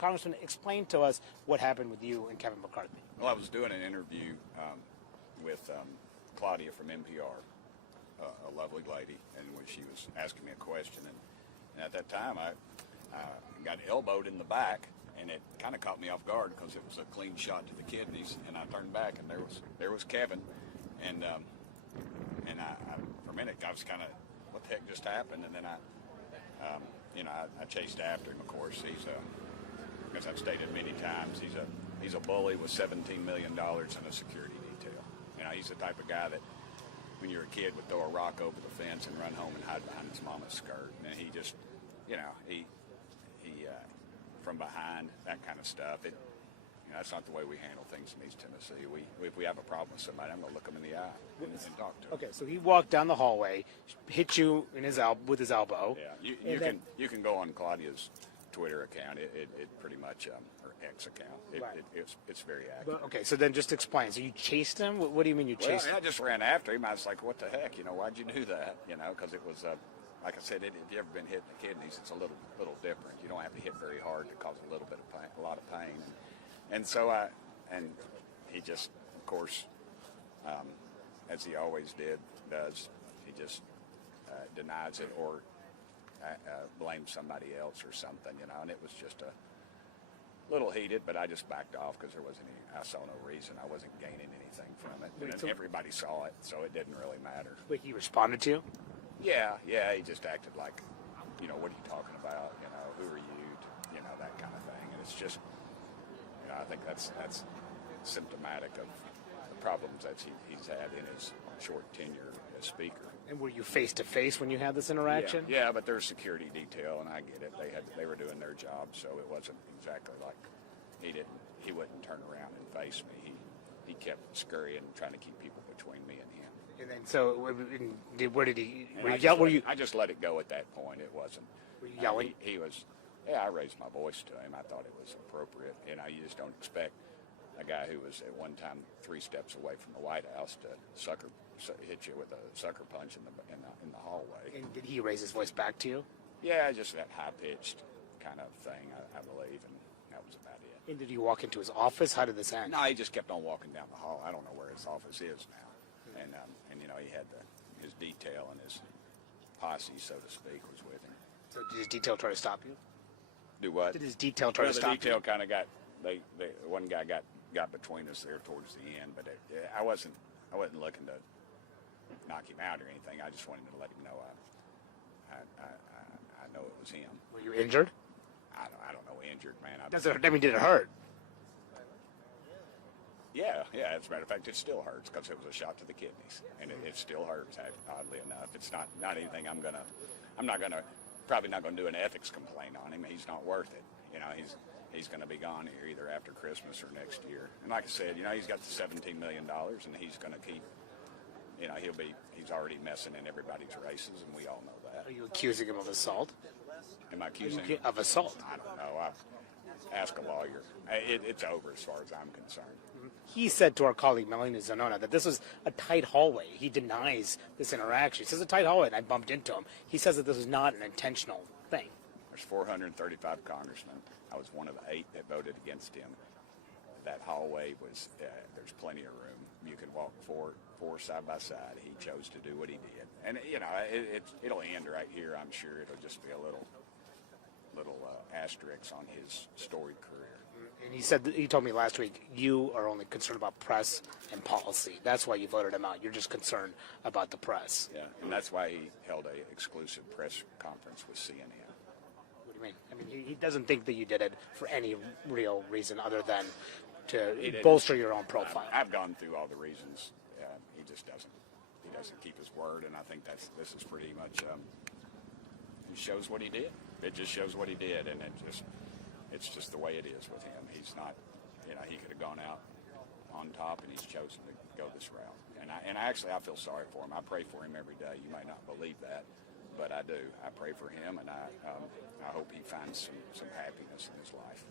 Congressman, explain to us what happened with you and Kevin McCarthy. Well, I was doing an interview with Claudia from NPR, a lovely lady, and when she was asking me a question, and at that time I got elbowed in the back, and it kind of caught me off guard because it was a clean shot to the kidneys, and I turned back, and there was Kevin, and I for a minute I was kind of, what the heck just happened? And then I chased after him. Of course, as I've stated many times, he's a bully with $17 million in a security detail. He's the type of guy that when you're a kid would throw a rock over the fence and run home and hide behind his mama's skirt. And he just, he from behind, that kind of stuff. That's not the way we handle things in East Tennessee. If we have a problem with somebody, I'm going to look them in the eye and talk to them. Okay, so he walked down the hallway, hit you in with his elbow. Yeah, you can go on Claudia's Twitter account. It pretty much, her X account. It's very active. Okay, so then just explain. So you chased him? What do you mean you chased him? I just ran after him. I was like, what the heck? Why'd you do that? Because it was, like I said, if you've ever been hit in the kidneys, it's a little different. You don't have to hit very hard to cause a little bit of pain, a lot of pain. And so he just, of course, as he always does, he just denies it or blames somebody else or something, and it was just a little heated, but I just backed off because I saw no reason. I wasn't gaining anything from it. And everybody saw it, so it didn't really matter. Wait, he responded to you? Yeah, he just acted like, what are you talking about? Who are you? That kind of thing. And it's just, I think that's symptomatic of the problems that he's had in his short tenure as Speaker. And were you face to face when you had this interaction? Yeah, but there's security detail, and I get it. They were doing their job, so it wasn't exactly like he wouldn't turn around and face me. He kept scurrying, trying to keep people between me and him. And then, so where did he? I just let it go at that point. It wasn't. Were you yelling? He was. Yeah, I raised my voice to him. I thought it was appropriate. You just don't expect a guy who was at one time 3 steps away from the White House to hit you with a sucker punch in the hallway. And did he raise his voice back to you? Yeah, just that high-pitched kind of thing, I believe, and that was about it. And did he walk into his office? How did this end? No, he just kept on walking down the hall. I don't know where his office is now. And he had his detail and his posse, so to speak, was with him. So did his detail try to stop you? Do what? Did his detail try to stop you? The detail kind of got, one guy got between us there towards the end, but I wasn't looking to knock him out or anything. I just wanted to let him know I know it was him. Were you injured? I don't know, injured, man. Did it hurt? Yeah. As a matter of fact, it still hurts because it was a shot to the kidneys, and it still hurts. Oddly enough, it's not anything probably not gonna do an ethics complaint on him. He's not worth it. He's gonna be gone here either after Christmas or next year. And like I said, he's got the $17 million, and he's gonna keep. He's already messing in everybody's races, and we all know that. Are you accusing him of assault? Am I accusing him of assault? I don't know. Ask a lawyer. It's over as far as I'm concerned. He said to our colleague Melanie Zanona that this was a tight hallway. He denies this interaction. He says a tight hallway, and I bumped into him. He says that this was not an intentional thing. There's 435 congressmen. I was one of the 8 that voted against him. That hallway was, there's plenty of room. You can walk four side by side. He chose to do what he did. And, it'll end right here, I'm sure. It'll just be a little asterisk on his storied career. And he told me last week, you are only concerned about press and policy. That's why you voted him out. You're just concerned about the press. Yeah, and that's why he held an exclusive press conference with CNN. What do you mean? I mean, he doesn't think that you did it for any real reason other than to bolster your own profile. I've gone through all the reasons. He just doesn't. He doesn't keep his word, and I think this is pretty much. It shows what he did. It just shows what he did, and it's just the way it is with him. He's not, he could have gone out on top, and he's chosen to go this route. And I feel sorry for him. I pray for him every day. You might not believe that, but I do. I pray for him, and I hope he finds some happiness in his life.